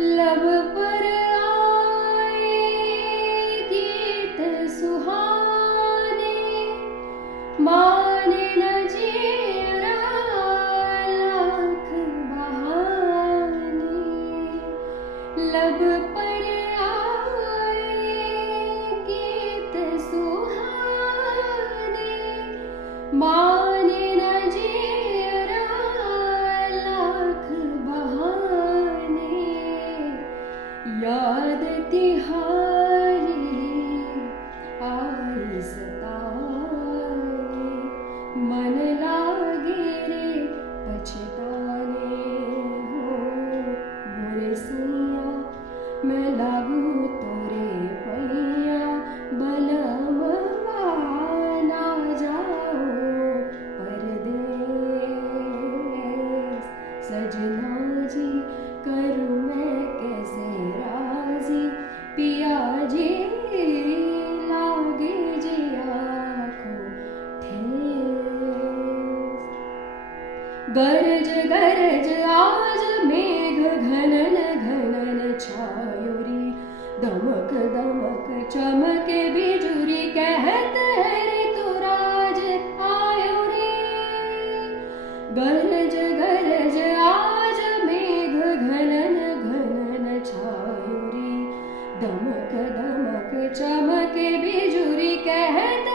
लब पर आए गीत सुहाने, माने न जीरा लाख बहाने। लब पर आए गीत सुहाने, माने न जीरा लाख बहाने। याद तिहारी आई सताने, मन लागे रे पछताने। हो मोरे सैया मैं लागू तोरे पैया, बलमवा ना जाओ परदेस। सजना जी करूँ मैं कैसे राजी, पिया जी लागे जी आँखों ठेस। गरज गरज आज मेघ घनन घनन छायो रे, दमक दमक चमके बिजुरी, कहत है ऋतुराज आयो रे। गरज गरज आज मेघ घनन घनन छायो रे, दमक दमक चमके बिजुरी, कहत